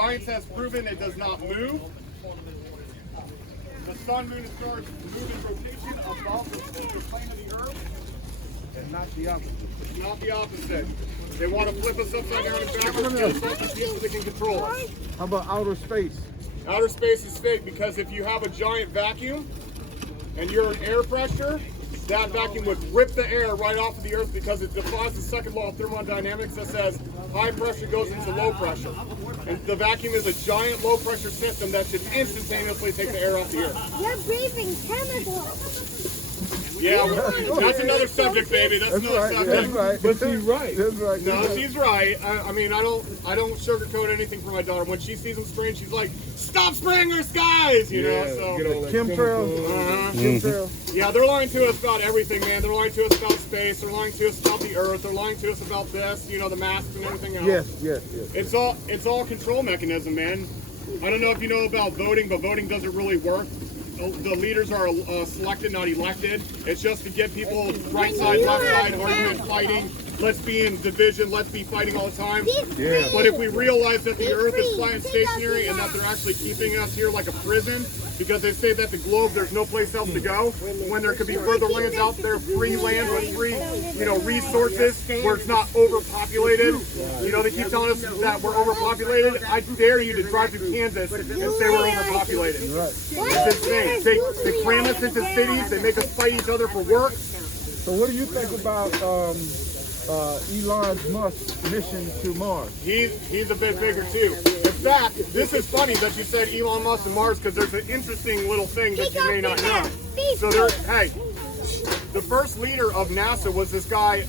Science has proven it does not move. The sun, moon, and stars move in rotation above the plane of the Earth. And not the opposite. It's not the opposite. They want to flip us upside down and backwards so they can control us. How about outer space? Outer space is fake because if you have a giant vacuum and you're in air pressure, that vacuum would rip the air right off of the Earth because it defies the second law of thermodynamics that says high pressure goes into low pressure. And the vacuum is a giant low pressure system that should instantaneously take the air off the Earth. You're breathing chemicals. Yeah, that's another subject, baby. That's another subject. That's right. But she's right. That's right. No, she's right. I mean, I don't sugarcoat anything for my daughter. When she sees them spraying, she's like, "Stop spraying our skies!" You know. So chemtrails. Chemtrails. Yeah, they're lying to us about everything, man. They're lying to us about space. They're lying to us about the Earth. They're lying to us about this. You know, the masks and everything else. Yes. It's all control mechanism, man. I don't know if you know about voting, but voting doesn't really work. The leaders are selected, not elected. It's just to get people right side, left side, argument, fighting. Let's be in division. Let's be fighting all the time. Yeah. But if we realize that the Earth is flat and stationary and that they're actually keeping us here like a prison, because they say that the globe, there's no place else to go, when there could be further lands out there, free land with free, resources, where it's not overpopulated. You know, they keep telling us that we're overpopulated. I dare you to drive through Kansas and say we're overpopulated. It's insane. They cram us into cities. They make us fight each other for work. So what do you think about Elon Musk's mission to Mars? He's a bit bigger too. In fact, this is funny that you said Elon Musk and Mars because there's an interesting little thing that you may not know. So the first leader of NASA was this guy,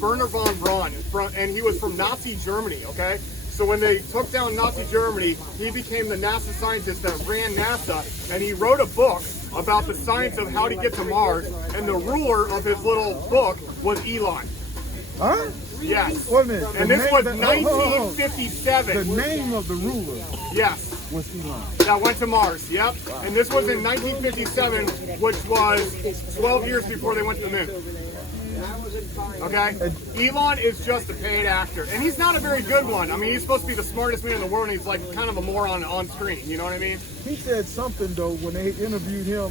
Werner von Braun, and he was from Nazi Germany, okay? So when they took down Nazi Germany, he became the NASA scientist that ran NASA, and he wrote a book about the science of how to get to Mars, and the ruler of his little book was Elon. Huh? Yes. Wait a minute. And this was 1957. The name of the ruler Yes. was Elon. That went to Mars, yep. And this was in 1957, which was 12 years before they went to the moon. Okay? Elon is just a paid actor. And he's not a very good one. I mean, he's supposed to be the smartest man in the world, and he's like kind of a moron on screen. You know what I mean? He said something, though, when they interviewed him,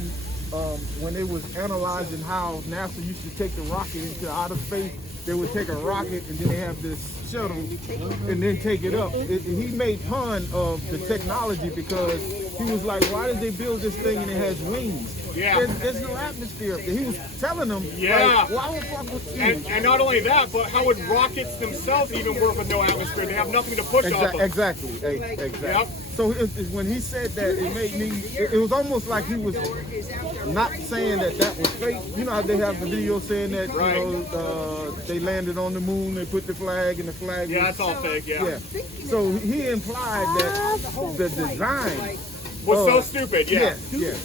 when they was analyzing how NASA used to take the rocket into outer space. They would take a rocket and then they have this shuttle and then take it up. He made fun of the technology because he was like, why did they build this thing and it has wings? Yeah. There's no atmosphere up there. He was telling them, yeah. like, why the fuck would you? And not only that, but how would rockets themselves even work with no atmosphere? They have nothing to push off of. Exactly. Yep. So when he said that, it made me, it was almost like he was not saying that was fake. You know how they have the video saying that, right. They landed on the moon, they put the flag, and the flag yeah, was, it's all fake, yeah. So he implied that the design was so stupid, yeah.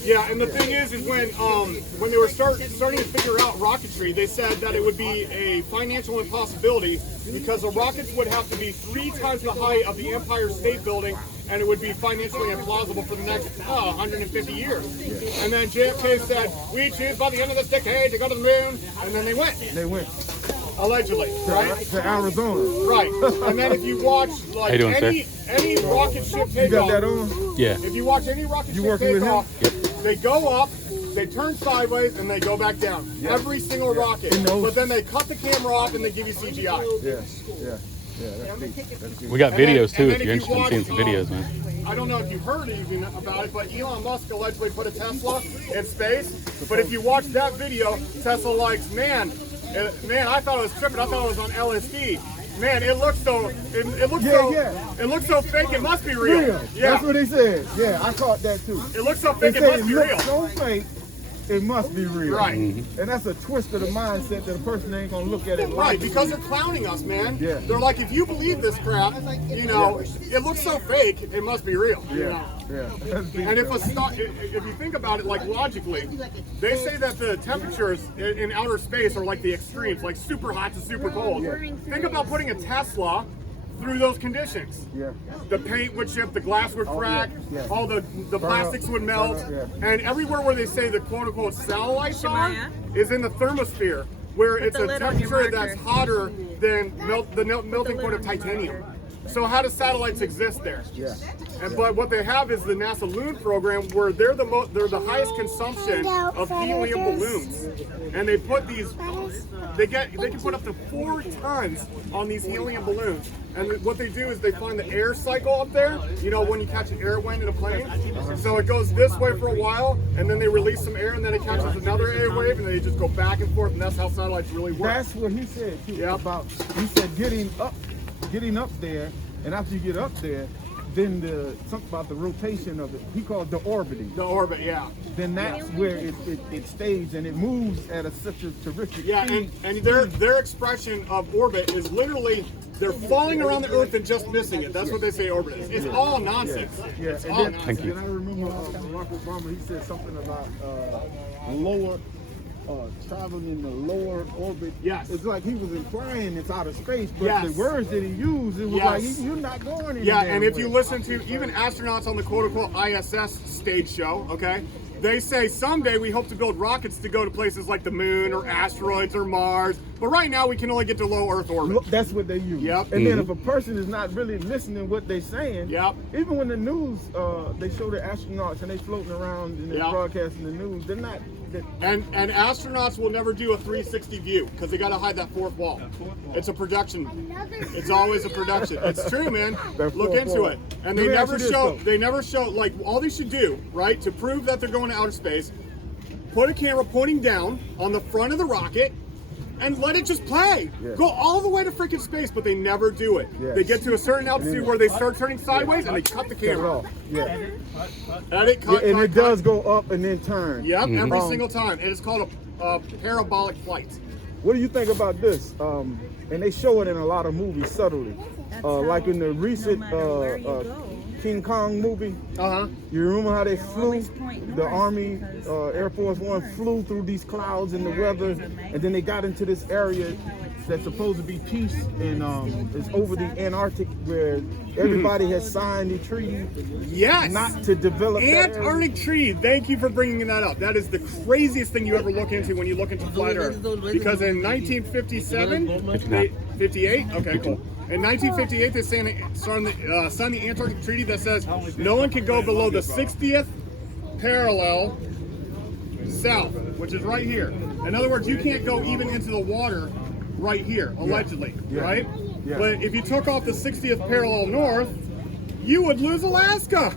Yeah, and the thing is when they were starting to figure out rocketry, they said that it would be a financial impossibility because the rockets would have to be 3 times the height of the Empire State Building, and it would be financially implausible for the next 150 years. Yeah. And then JFK said, we choose by the end of this decade to go to the moon, and then they went. Allegedly, right? To Arizona. Right. And then if you watch like any rocket ship take off. You got that on? Yeah. If you watch any rocket ship take off, they go up, they turn sideways, and they go back down. Yeah. Every single rocket. But then they cut the camera off and they give you CGI. Yeah, that's deep. We got videos too if you're interested in seeing some videos, man. I don't know if you heard even about it, but Elon Musk allegedly put a Tesla in space. But if you watch that video, Tesla likes, man, I thought I was tripping. I thought I was on LSD. Man, it looks so it looks so fake. It must be real. Yeah, that's what he said. Yeah, I caught that too. It looks so fake. It must be real. So fake. It must be real. Right. And that's a twist of the mindset that a person ain't gonna look at it right, because they're clowning us, man. Yeah. They're like, if you believe this crap, it looks so fake, it must be real. Yeah. And if you think about it, like logically, they say that the temperatures in outer space are like the extremes, like super hot to super cold. Yeah. Think about putting a Tesla through those conditions. Yeah. The paint would chip, the glass would crack, all the plastics would melt, and everywhere where they say the quote-unquote satellites are is in the thermosphere, where it's a temperature that's hotter than the melting point of titanium. So how do satellites exist there? Yeah. But what they have is the NASA Loon program, where they're the highest consumption of helium balloons, and they put these. They can put up to 4 tons on these helium balloons. And what they do is they find the air cycle up there. You know, when you catch an air wind in a plane. So it goes this way for a while, and then they release some air, and then it catches another air wave, and they just go back and forth. And that's how satellites really work. That's what he said too. Yep. About he said getting up there, and after you get up there, then something about the rotation of it. He called it the orbiting. The orbit, yeah. Then that's where it stays and it moves at such a terrific speed. and their expression of orbit is literally they're falling around the Earth and just missing it. That's what they say orbit is. It's all nonsense. Yeah. It's And all then, nonsense. Thank you. And I remember Barack Obama. He said something about lower. Traveling in the lower orbit. Yes. It's like he was implying it's out of space, but Yes. the words that he used, it was like you're not going anywhere. Yeah, and if you listen to even astronauts on the quote-unquote ISS stage show, okay, they say someday we hope to build rockets to go to places like the moon or asteroids or Mars, but right now we can only get to low Earth orbit. That's what they use. Yep. And then if a person is not really listening what they're saying, Yep. even when the news, they show the astronauts and they floating around and they're Yep. broadcasting the news, they're not. And astronauts will never do a 360 view because they got to hide that fourth wall. It's a production. It's always a production. It's true, man. That Look fourth into wall. it. And Let they me ask never you this, show. though. They never show. Like all they should do, right, to prove that they're going to outer space, put a camera pointing down on the front of the rocket. And let it just play. Yeah. Go all the way to freaking space, but they never do it. Yeah. They get to a certain altitude where they start turning sideways and they cut the Cut it camera. off. Yeah. Edit, cut, And cut, it does go up and then turn. Yep, every Um, single time. It is called a parabolic flight. What do you think about this? And they show it in a lot of movies subtly. Like in the recent King Kong movie. Uh-huh. You remember how they flew? Always point The north Army, because Air Force One flew through these clouds in the weather, and then they got into this area that's supposed to be peace, and it's over the Antarctic where everybody has signed a treaty Yes. not to develop that area. Antarctic tree. Thank you for bringing that up. That is the craziest thing you ever look into when you look into flat Earth. Because in 1957, 58. Okay, cool. In 1958, they signed the Antarctic Treaty that says no one can go below the 60th parallel south, which is right here. In other words, you can't go even into the water right here, allegedly, right? Yeah. But if you took off the 60th parallel north, you would lose Alaska.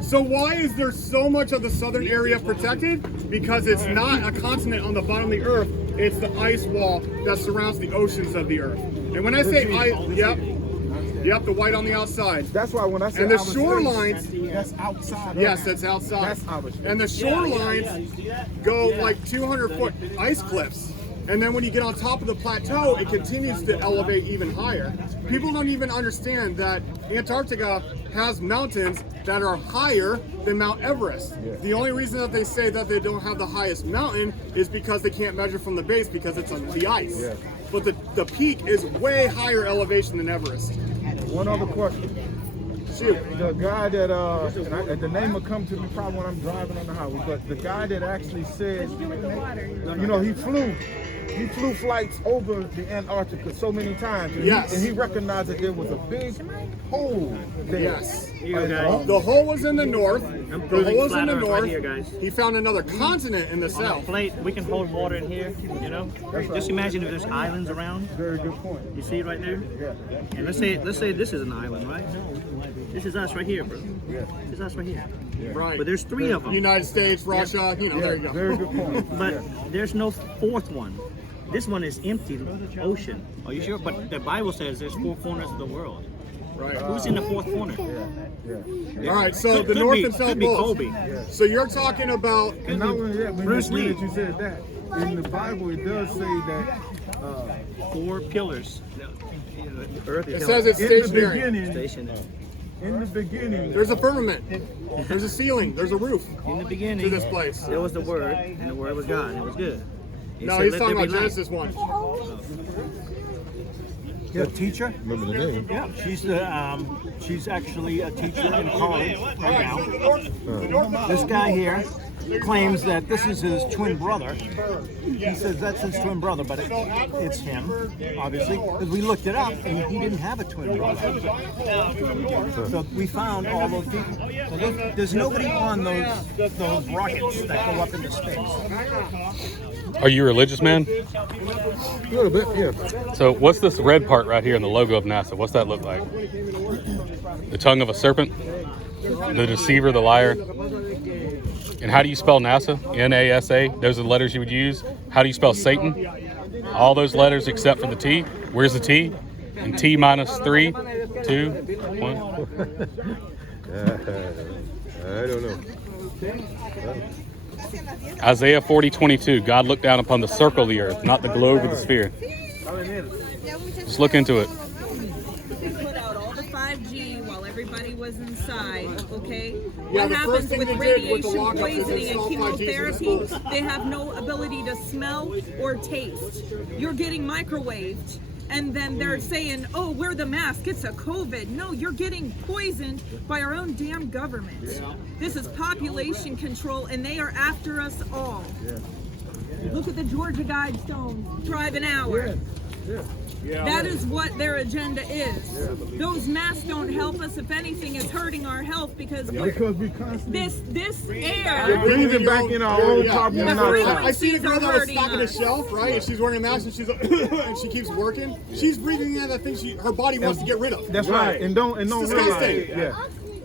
So why is there so much of the southern area protected? Because it's not a continent on the bottom of the earth, it's the ice wall that surrounds the oceans of the earth. And when I say ice, yep, the white on the outside. That's why when I say And the outer space, shorelines, that's outside. of yes, it. that's outside. That's outer space. And the shorelines go like 200-foot ice cliffs. And then when you get on top of the plateau, it continues to elevate even higher. People don't even understand that Antarctica has mountains that are higher than Mount Everest. Yeah. The only reason that they say that they don't have the highest mountain is because they can't measure from the base because it's on the ice. Yeah. But the peak is way higher elevation than Everest. One other question. Shoot. The guy that, and the name will come to me probably when I'm driving on the highway, but the guy that actually said, you know, he flew flights over the Antarctica so many times, and, Yes. he recognized that there was a big hole there. Yes. And, The hole was in the north. The proving hole was in flat the Earth north. right here, guys. He found another continent in the On south. a plate, we can hold water in here, you know? Just imagine if there's islands around. very good point. You see it right there? Yeah. And let's say this is an island, right? This is us right here, bro. Yeah. This is us right here. Right. But there's 3 of them. United States, Russia, you know, there you go. Very good point. But there's no 4th one. This one is empty ocean. Are you sure? But the Bible says there's 4 corners of the world. Right. Who's in the 4th corner? Yeah. All right, so Could the north be- and south could be poles. Kobe. So you're talking about And not only that, when Bruce you, Lee. that you said that, in the Bible it does say that 4 pillars. The earth it is says it's in the stationary. beginning, stationary. in the beginning, There's a firmament. There's a ceiling. There's a roof. In the beginning, To this place. there was the Word, and the Word was God, and it was good. He No, said, he's "Let talking there about be light." Genesis 1. Yeah, teacher. Remember the name? Yeah, she's actually a teacher in college right All right, now. so the north and This guhy here claims that this is his twin brother. He says that's his twin brother, but it's him, obviously, because we looked it up and he didn't have a twin brother. So we found all those people. So there's nobody on those rockets that go up into space. Are you a religious man? A little bit, yeah. So what's this red part right here in the logo of NASA? What's that look like? The tongue of a serpent? The deceiver, the liar? And how do you spell NASA? N-A-S-A? Those are the letters you would use. How do you spell Satan? All those letters except for the T. Where's the T? And T minus 3, 2, 1. I don't know. Isaiah 40:22. God looked down upon the circle of the earth, not the globe or the sphere. Just look into it. They put out all the 5G while everybody was inside, okay? Yeah, What the first happens thing with they did with the radiation lockup is poisoning and install 5Gs in the chemotherapy? schools. They have no ability to smell or taste. You're getting microwaved. And then they're saying, oh, wear the mask, it's a COVID. No, you're getting poisoned by our own damn government. This is population control, and they are after us all. Look at the Georgia Guidestones, drive an hour. That is what their agenda is. Those masks don't help us. If anything, it's hurting our health because we constantly this we're air. breathing back in our own Yeah. carbon The monoxide. I seen a girl that was hurting stocking a us. shelf, right? And she's wearing a mask and she's and she keeps working. She's breathing in that thing her body wants to get rid of. That's right. And don't disgusting. realize. Yeah.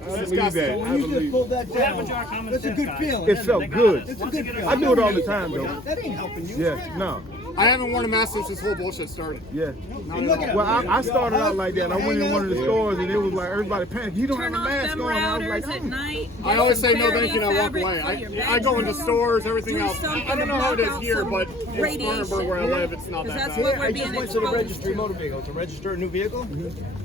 I believe that. I believe that down. That's a good feeling. it felt good. It's a good feeling. I do it all the time, though. That ain't helping you. Yeah, no. I haven't worn a mask since this whole bullshit started. Yeah. Look at it. Well, I started out like that. I went in one of the stores and it was like everybody panicked. You don't have Turn a off mask them on. I was routers like, at night. I always say no thank you and I walk away. I go into stores, everything else. I don't know how it is here, but in Spartanburg where I live, it's not that That's bad. what we're I being just went to the exposed registry to. motor vehicle to register a new vehicle.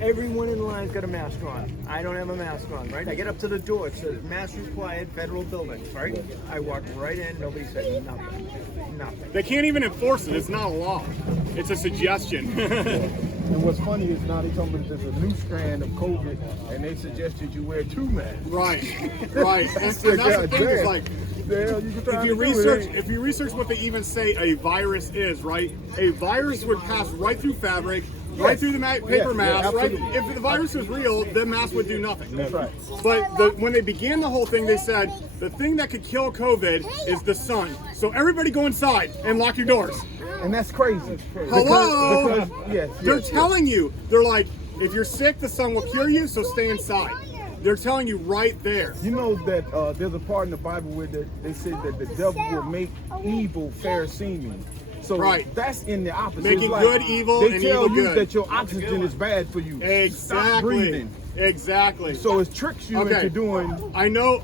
Everyone in line's got a mask on. I don't have a mask on, right? I get up to the door, it says mask required, federal building, right? I walk right in, nobody said nothing. Nothing. They can't even enforce it. It's not a law. It's a suggestion. and what's funny is now they told me there's a new strand of COVID and they suggested you wear 2 masks. Right. And that's the thing is like, if you research what they even say a virus is, right? A virus would pass right through fabric, right through the paper mask, right? If the virus was real, the mask would do nothing. That's right. But when they began the whole thing, they said the thing that could kill COVID is the sun. So everybody go inside and lock your doors. And that's crazy. Hello? Because, yes, They're telling you, they're like, if you're sick, the sun will cure you, so stay inside. They're telling you right there. You know that there's a part in the Bible where they say that the devil will make evil fair seeming. So that's in the opposite. Making it's good evil they and tell evil you good. that your oxygen is bad for you. Exactly. Stop breathing. Exactly. So it tricks you into doing. I know.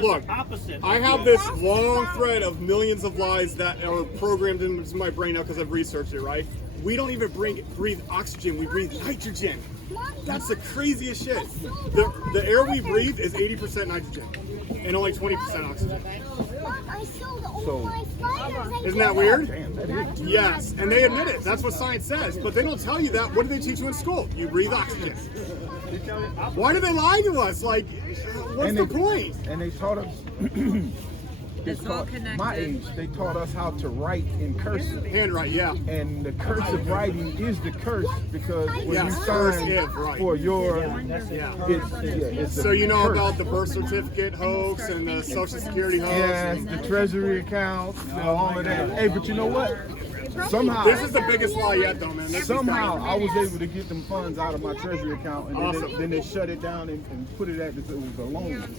Look, I have this long thread of millions of lies that are programmed into my brain now because I've researched it, right? We don't even breathe oxygen, we breathe nitrogen. That's the craziest shit. The air we breathe is 80% nitrogen and only 20% oxygen. So, isn't that weird? Damn, that is. Yes, and they admit it. That's what science says. But they don't tell you that. What do they teach you in school? You breathe oxygen. Why do they lie to us? Like, what's the point? And they taught us. It's all connected. My age, they taught us how to write in cursive. Handwrite, yeah. And the cursive writing is the curse because when you sign cursive, right. for your, it's So you know curse. about the birth certificate hoax and the social security hoax? Yes, the treasury accounts, and all of that. Hey, but you know what? Somehow, This is the biggest lie yet, though, man. somehow I was able to get them funds out of my treasury account, and then they shut it down and put it at it was a loan.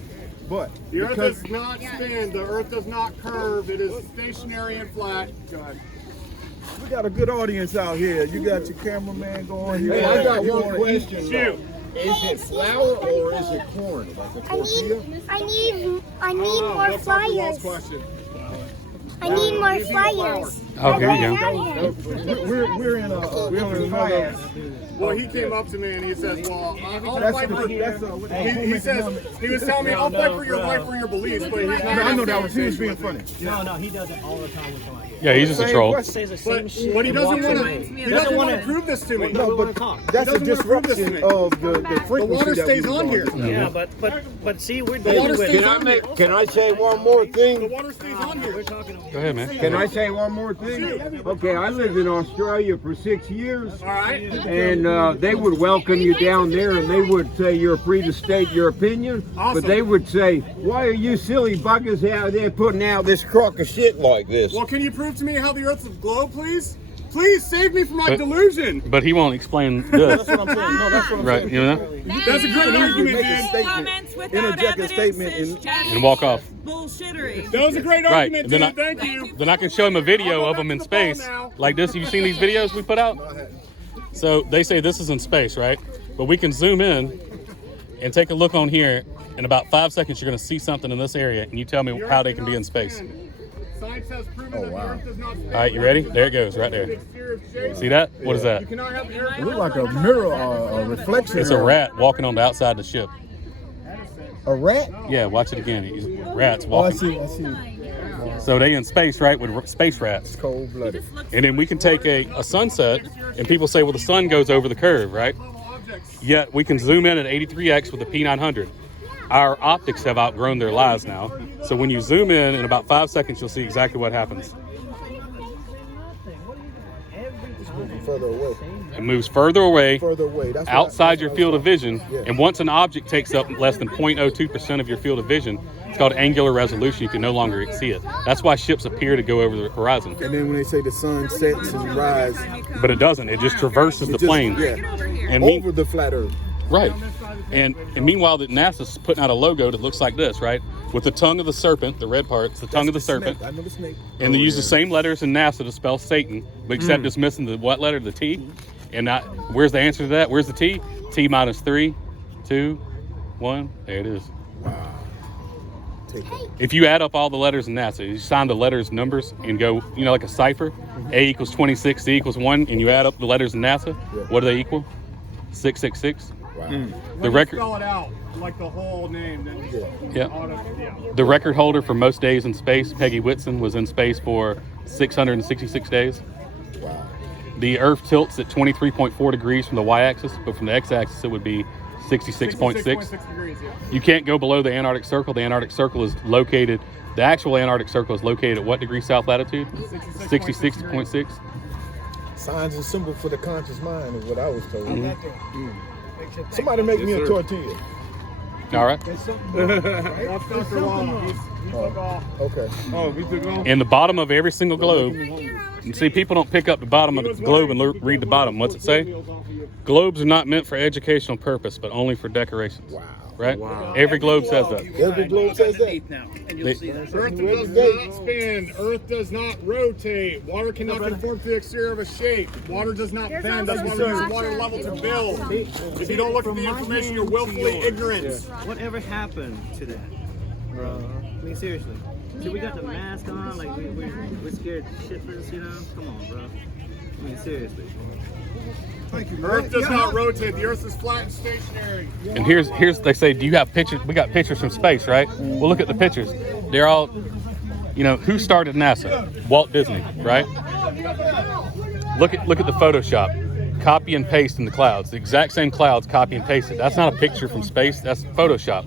But The earth does not spin, the earth does not curve, it is stationary and flat. Go ahead. we got a good audience out here. You got your cameraman going here. Hey, I got one question. Shoot. Is it flour or is it corn? Like a tortilla? I need more That's not the last flyers. question. I need more Easy flour. flyers. Oh, here you go. We're in a class. Well, he came up to me and he says, "Well, I'll That's fight for." He says he was telling me, "I'll fight for your wife for your beliefs," but he's not. I know that was he was being funny. No, he does it all the time with mine. Yeah, he's just a troll. But he doesn't want to. He doesn't want to prove this to me. No, but that's a disruption of the frequency. The water that stays we on here. Yeah, but see, we're The water dealing with. stays on here. Can I say one more The thing? water stays on here. Go ahead, man. Can I say one more thing? Okay, I lived in Australia for 6 years, All right. and they would welcome you down there, and they would say you're free to state your opinion, Awesome. but they would say, "Why are you silly buggers out there putting out this crock of shit like this?" Well, can you prove to me how the Earth's a globe, please? Please save me from my But- delusion. But he won't explain this. That's what I'm saying. No, that's what I'm Right, saying. you know? That's a great argument, Make a man. statement, Comments without interject a evidence statement, is and just And walk off. bullshittery. That was a great Right, argument, and then dude. I- Thank you. Then I can show him a video I'll of go them back in to the phone space. now. Like this. Have you seen these videos we put out? So they say this is in space, right? But we can zoom in and take a look on here. In about 5 seconds, you're going to see something in this area, and you tell me how they can be in space. Science has proven that the Earth does not spin. All right, you ready? There it goes, right there. See that? What is that? You cannot have air. it looked like a mirror or a reflection. It's a rat walking on the outside of the ship. A rat? Yeah, watch it again. Rats Oh, I walking. see. I see. So they in space, right, with space rats. Cold blooded. And then we can take a sunset, and people say, well, the sun goes over the curve, right? Yet we can zoom in at 83x with the P900. Our optics have outgrown their lives now. So when you zoom in about 5 seconds, you'll see exactly what happens. Further away. It moves further away, Further away. That's outside your field of vision. Yeah. And once an object takes up less than 0.02% of your field of vision, it's called angular resolution. You can no longer see it. That's why ships appear to go over the horizon. And then when they say the sun sets and rises, But it doesn't. It just traverses the just- plane. yeah, And over the flat Earth. Right. And meanwhile, that NASA's putting out a logo that looks like this, right? With the tongue of the serpent, the red part, it's the tongue of the serpent. Snake. I know the snake. And they use the same letters in NASA to spell Satan, but except it's missing the what letter? The T. And where's the answer to that? Where's the T? T minus 3, 2, 1. There it is. Take it. If you add up all the letters in NASA, you sign the letters numbers and go, like a cipher, A equals 26, Z equals 1, and you add up the letters in NASA, what do they equal? 666. Wow. The record. Spell it out like the whole name. Then Yeah. yeah. The record holder for most days in space, Peggy Whitson, was in space for 666 days. Wow. The Earth tilts at 23.4 degrees from the y-axis, but from the x-axis it would be 66.6. 66.6 degrees, yeah. You can't go below the Antarctic Circle. The Antarctic Circle is located, the actual Antarctic Circle is located at what degree south latitude? 66.6. Signs and symbols for the conscious mind is what I was told. Somebody make me a tortilla. All right. That's Dr. Wall. He took off. Okay. Oh, he took off. In the bottom of every single globe, you see, people don't pick up the bottom of the globe and read the bottom. What's it say? Globes are not meant for educational purpose, but only for decorations. Wow. Right? Every globe says that. Every globe says that. Earth does not spin. Earth does not rotate. Water cannot conform to the exterior of a shape. Water does not bend. That's why we use water level to build. If you don't look at the information, you're willfully ignorant. Whatever happened to that, bro? I mean, seriously. See, we got the mask on, like we're scared shitless, Come on, bro. I mean, seriously. Earth does not rotate. The Earth is flat and stationary. And here's they say, do you have pictures? We got pictures from space, right? Well, look at the pictures. They're all, who started NASA? Walt Disney, right? Look at the Photoshop. Copy and paste in the clouds. The exact same clouds, copy and paste it. That's not a picture from space. That's Photoshop.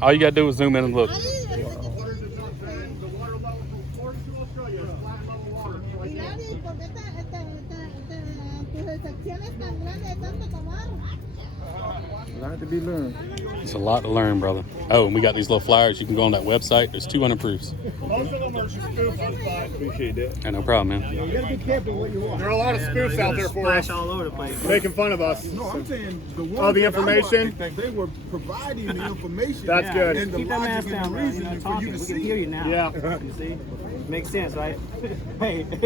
All you gotta do is zoom in and look. Lot to be learned. It's a lot to learn, brother. Oh, and we got these little flyers. You can go on that website. There's 200 proofs. Most of them are spoofs. Appreciate that. No problem, man. You gotta be careful what you want. There are a lot of spoofs out there for us, Splash all over the place. making fun of us. No, I'm saying the ones Oh, the that I information? watched, they were providing the information. That's good. And the Keep that logic mask and down, the man. You're reasoning not for you talking. to We can see. hear you now. Yeah. You see? Makes sense, right? Hey.